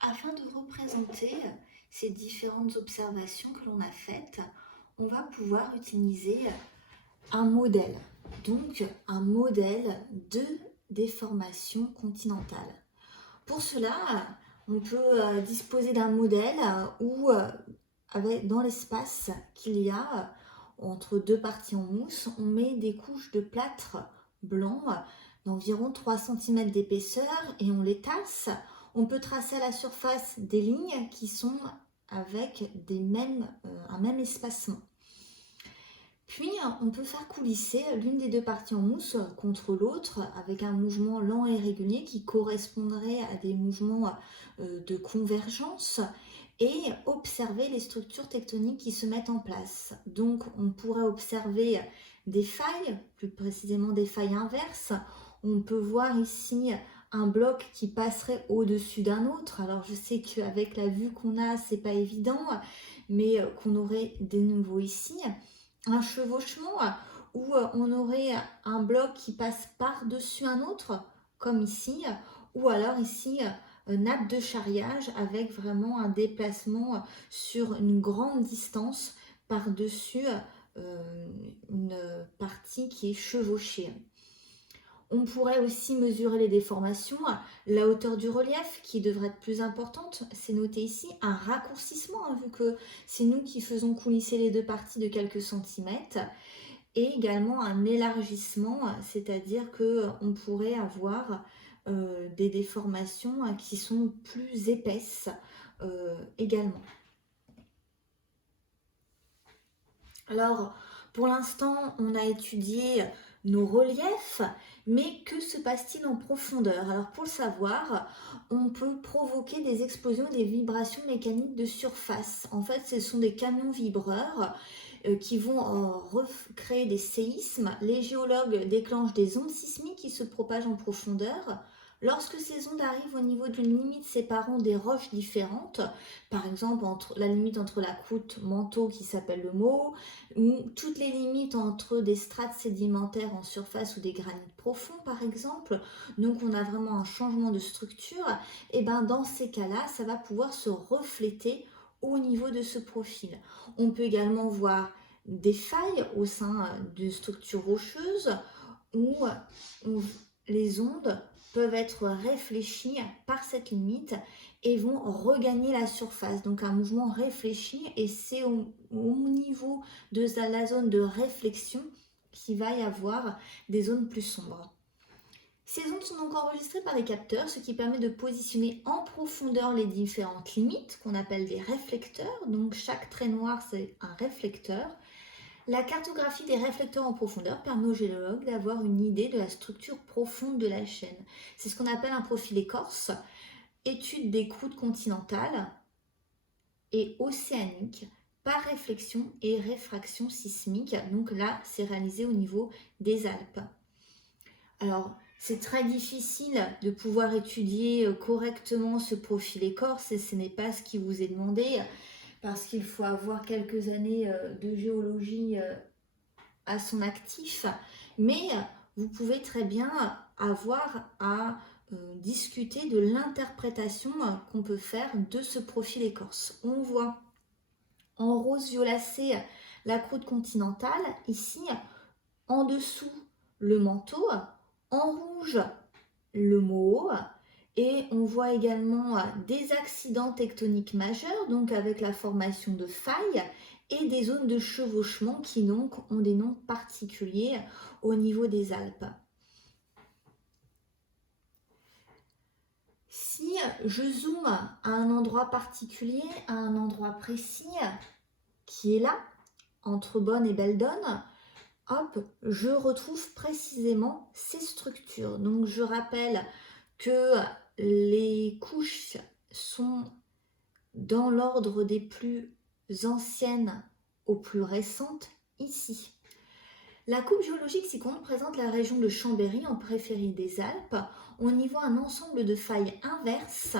Afin de représenter ces différentes observations que l'on a faites, on va pouvoir utiliser un modèle, donc un modèle de déformation continentale. Pour cela, on peut disposer d'un modèle où, dans l'espace qu'il y a entre deux parties en mousse, on met des couches de plâtre blanc d'environ 3 cm d'épaisseur et on les tasse. On peut tracer à la surface des lignes qui sont avec un même espacement. Puis, on peut faire coulisser l'une des deux parties en mousse contre l'autre avec un mouvement lent et régulier qui correspondrait à des mouvements de convergence et observer les structures tectoniques qui se mettent en place. Donc, on pourrait observer des failles, plus précisément des failles inverses. On peut voir ici un bloc qui passerait au-dessus d'un autre. Alors, je sais qu'avec la vue qu'on a, c'est pas évident, mais qu'on aurait des nouveaux ici. Un chevauchement où on aurait un bloc qui passe par-dessus un autre, comme ici, ou alors ici, nappe de charriage avec vraiment un déplacement sur une grande distance par-dessus une partie qui est chevauchée. On pourrait aussi mesurer les déformations, la hauteur du relief qui devrait être plus importante, c'est noté ici, un raccourcissement, vu que c'est nous qui faisons coulisser les deux parties de quelques centimètres, et également un élargissement, c'est-à-dire qu'on pourrait avoir des déformations qui sont plus épaisses également. Alors, pour l'instant, on a étudié nos reliefs, mais que se passe-t-il en profondeur? Alors, pour le savoir, on peut provoquer des explosions, des vibrations mécaniques de surface. En fait, ce sont des camions vibreurs qui vont recréer des séismes. Les géologues déclenchent des ondes sismiques qui se propagent en profondeur. Lorsque ces ondes arrivent au niveau d'une limite séparant des roches différentes, par exemple la limite entre la croûte manteau qui s'appelle le Meaux, ou toutes les limites entre des strates sédimentaires en surface ou des granites profonds par exemple, donc on a vraiment un changement de structure, et bien dans ces cas-là, ça va pouvoir se refléter au niveau de ce profil. On peut également voir des failles au sein de structures rocheuses où les ondes peuvent être réfléchies par cette limite et vont regagner la surface. Donc un mouvement réfléchi, et c'est au niveau de la zone de réflexion qu'il va y avoir des zones plus sombres. Ces ondes sont donc enregistrées par des capteurs, ce qui permet de positionner en profondeur les différentes limites, qu'on appelle des réflecteurs. Donc chaque trait noir, c'est un réflecteur. La cartographie des réflecteurs en profondeur permet aux géologues d'avoir une idée de la structure profonde de la chaîne. C'est ce qu'on appelle un profil écorce, étude des croûtes continentales et océaniques par réflexion et réfraction sismique. Donc là, c'est réalisé au niveau des Alpes. Alors, c'est très difficile de pouvoir étudier correctement ce profil écorce et ce n'est pas ce qui vous est demandé parce qu'il faut avoir quelques années de géologie à son actif, mais vous pouvez très bien avoir à discuter de l'interprétation qu'on peut faire de ce profil écorce. On voit en rose violacé la croûte continentale, ici en dessous le manteau, en rouge le Meaux, et on voit également des accidents tectoniques majeurs, donc avec la formation de failles et des zones de chevauchement qui donc ont des noms particuliers au niveau des Alpes. Si je zoome à un endroit particulier, à un endroit précis qui est là, entre Bonne et Beldonne, hop, je retrouve précisément ces structures. Donc je rappelle que les couches sont dans l'ordre des plus anciennes aux plus récentes ici. La coupe géologique ci-contre présente la région de Chambéry en périphérie des Alpes. On y voit un ensemble de failles inverses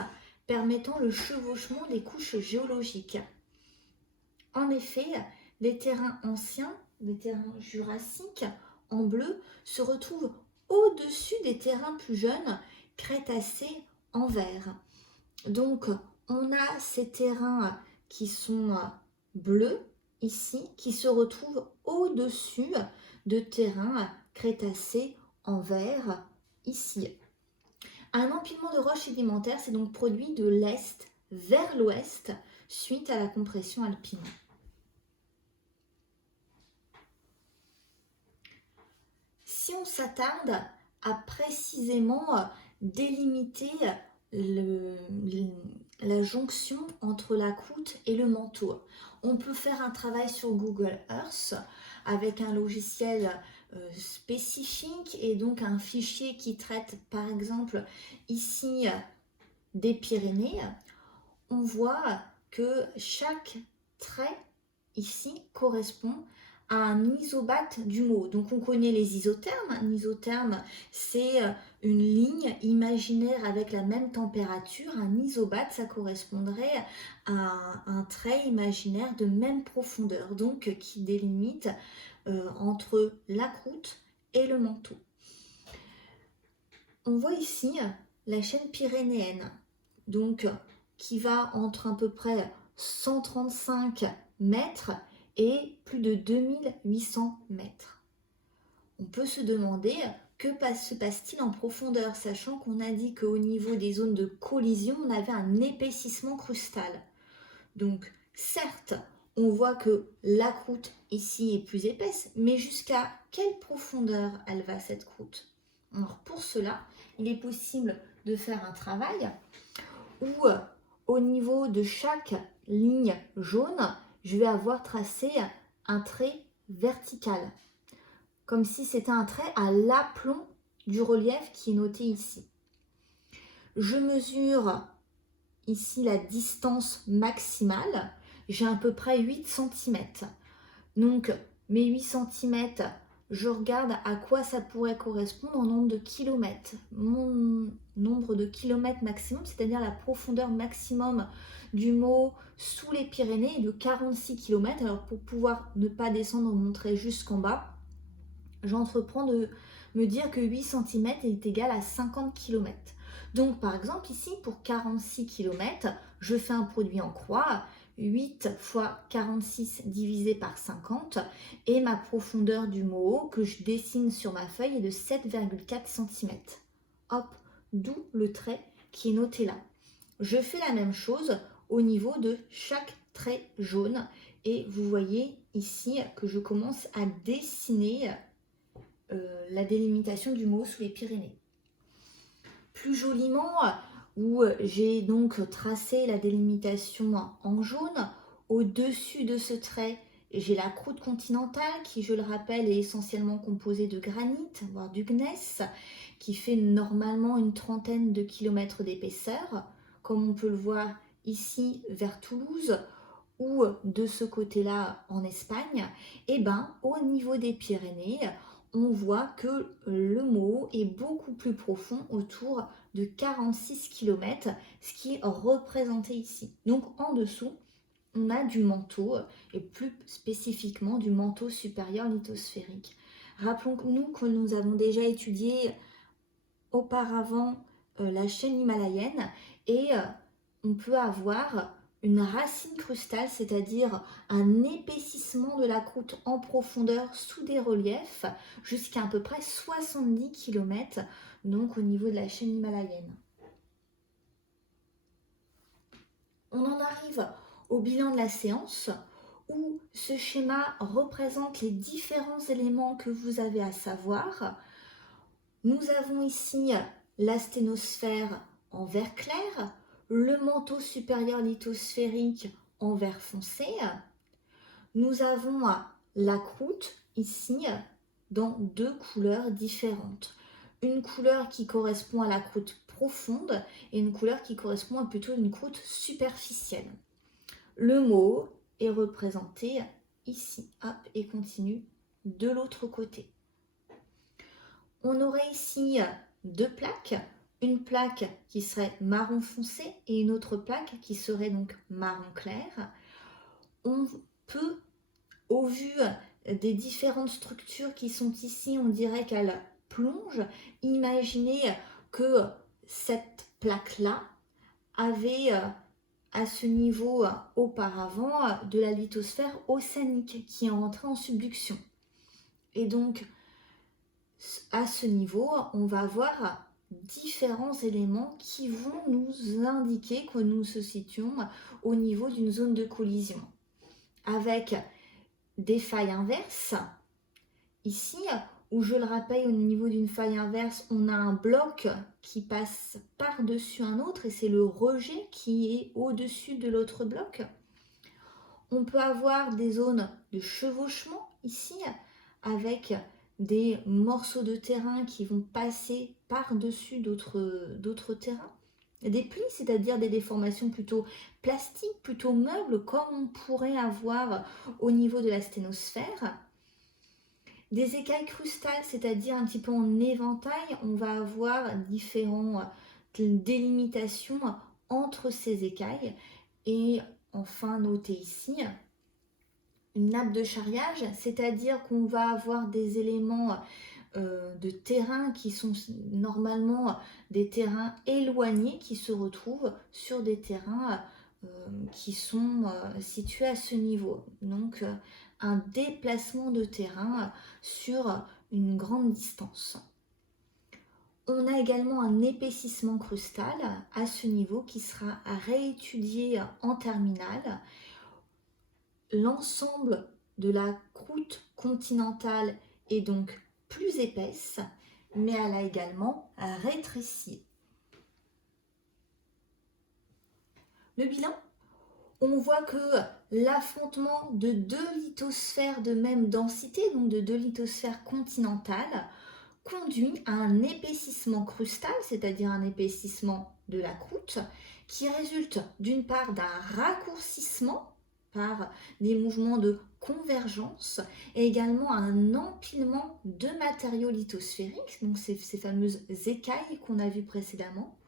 permettant le chevauchement des couches géologiques. En effet, les terrains anciens, les terrains jurassiques en bleu, se retrouvent au-dessus des terrains plus jeunes, crétacés en vert. Donc, on a ces terrains qui sont bleus ici, qui se retrouvent au-dessus de terrains crétacés en vert ici. Un empilement de roches sédimentaires s'est donc produit de l'est vers l'ouest suite à la compression alpine. Si on s'attarde à précisément délimiter la jonction entre la croûte et le manteau, on peut faire un travail sur Google Earth avec un logiciel spécifique et donc un fichier qui traite par exemple ici des Pyrénées. On voit que chaque trait ici correspond à un isobate du mot. Donc on connaît les isothermes. Un isotherme, c'est une ligne imaginaire avec la même température. Un isobate, ça correspondrait à un trait imaginaire de même profondeur, donc qui délimite entre la croûte et le manteau. On voit ici la chaîne pyrénéenne, donc qui va entre à peu près 135 mètres et plus de 2800 mètres. On peut se demander que se passe-t-il en profondeur, sachant qu'on a dit qu'au niveau des zones de collision, on avait un épaississement crustal. Donc, certes, on voit que la croûte ici est plus épaisse, mais jusqu'à quelle profondeur elle va cette croûte? Alors, pour cela, il est possible de faire un travail où, au niveau de chaque ligne jaune, je vais avoir tracé un trait vertical, comme si c'était un trait à l'aplomb du relief qui est noté ici. Je mesure ici la distance maximale, j'ai à peu près 8 cm. Donc mes 8 cm, je regarde à quoi ça pourrait correspondre en nombre de kilomètres. Mon nombre de kilomètres maximum, c'est-à-dire la profondeur maximum du mot sous les Pyrénées est de 46 km. Alors pour pouvoir ne pas descendre, montrer jusqu'en bas, j'entreprends de me dire que 8 cm est égal à 50 km. Donc par exemple ici pour 46 km, je fais un produit en croix, 8 fois 46 divisé par 50 et ma profondeur du mot que je dessine sur ma feuille est de 7,4 cm. Hop, d'où le trait qui est noté là. Je fais la même chose au niveau de chaque trait jaune et vous voyez ici que je commence à dessiner la délimitation du mot sous les Pyrénées. Plus joliment, où j'ai donc tracé la délimitation en jaune, au-dessus de ce trait, j'ai la croûte continentale qui, je le rappelle, est essentiellement composée de granit, voire du gneiss, qui fait normalement une trentaine de kilomètres d'épaisseur, comme on peut le voir ici vers Toulouse, ou de ce côté-là en Espagne. Et ben, au niveau des Pyrénées, on voit que le mot est beaucoup plus profond, autour de 46 km, ce qui est représenté ici. Donc en dessous, on a du manteau, et plus spécifiquement du manteau supérieur lithosphérique. Rappelons-nous que nous avons déjà étudié auparavant la chaîne himalayenne, et on peut avoir une racine crustale, c'est-à-dire un épaississement de la croûte en profondeur sous des reliefs jusqu'à à peu près 70 km, donc au niveau de la chaîne himalayenne. On en arrive au bilan de la séance où ce schéma représente les différents éléments que vous avez à savoir. Nous avons ici la sténosphère en vert clair, le manteau supérieur lithosphérique en vert foncé. Nous avons la croûte ici dans deux couleurs différentes. Une couleur qui correspond à la croûte profonde et une couleur qui correspond à plutôt une croûte superficielle. Le mot est représenté ici, hop, et continue de l'autre côté. On aurait ici deux plaques, une plaque qui serait marron foncé et une autre plaque qui serait donc marron clair. On peut, au vu des différentes structures qui sont ici, on dirait qu'elles plongent, imaginer que cette plaque-là avait à ce niveau auparavant de la lithosphère océanique qui est entrée en subduction. Et donc, à ce niveau, on va avoir différents éléments qui vont nous indiquer que nous nous situons au niveau d'une zone de collision. Avec des failles inverses, ici, où je le rappelle, au niveau d'une faille inverse, on a un bloc qui passe par-dessus un autre et c'est le rejet qui est au-dessus de l'autre bloc. On peut avoir des zones de chevauchement ici, avec des morceaux de terrain qui vont passer par-dessus d'autres terrains. Des plis, c'est-à-dire des déformations plutôt plastiques, plutôt meubles, comme on pourrait avoir au niveau de la sténosphère. Des écailles crustales, c'est-à-dire un petit peu en éventail, on va avoir différentes délimitations entre ces écailles. Et enfin, notez ici une nappe de charriage, c'est-à-dire qu'on va avoir des éléments de terrain qui sont normalement des terrains éloignés qui se retrouvent sur des terrains qui sont situés à ce niveau. Donc un déplacement de terrain sur une grande distance. On a également un épaississement crustal à ce niveau qui sera à réétudier en terminale. L'ensemble de la croûte continentale est donc plus épaisse, mais elle a également rétréci. Le bilan, on voit que l'affrontement de deux lithosphères de même densité, donc de deux lithosphères continentales, conduit à un épaississement crustal, c'est-à-dire un épaississement de la croûte, qui résulte d'une part d'un raccourcissement par des mouvements de convergence et également un empilement de matériaux lithosphériques, donc ces fameuses écailles qu'on a vues précédemment.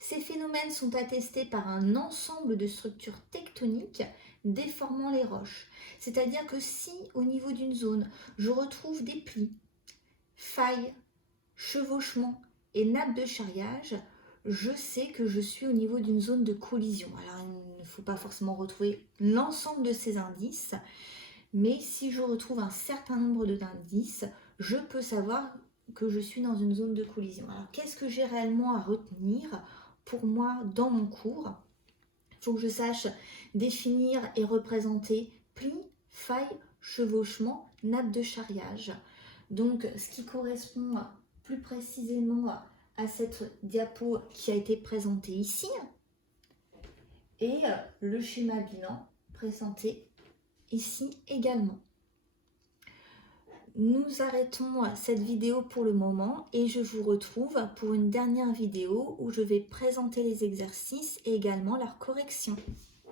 Ces phénomènes sont attestés par un ensemble de structures tectoniques déformant les roches. C'est-à-dire que si au niveau d'une zone, je retrouve des plis, failles, chevauchements et nappes de charriage, je sais que je suis au niveau d'une zone de collision. Alors, il ne faut pas forcément retrouver l'ensemble de ces indices, mais si je retrouve un certain nombre d'indices, je peux savoir que je suis dans une zone de collision. Alors, qu'est-ce que j'ai réellement à retenir pour moi dans mon cours? Il faut que je sache définir et représenter plis, failles, chevauchements, nappes de charriage. Donc, ce qui correspond plus précisément à cette diapo qui a été présentée ici et le schéma bilan présenté ici également. Nous arrêtons cette vidéo pour le moment et je vous retrouve pour une dernière vidéo où je vais présenter les exercices et également leur correction.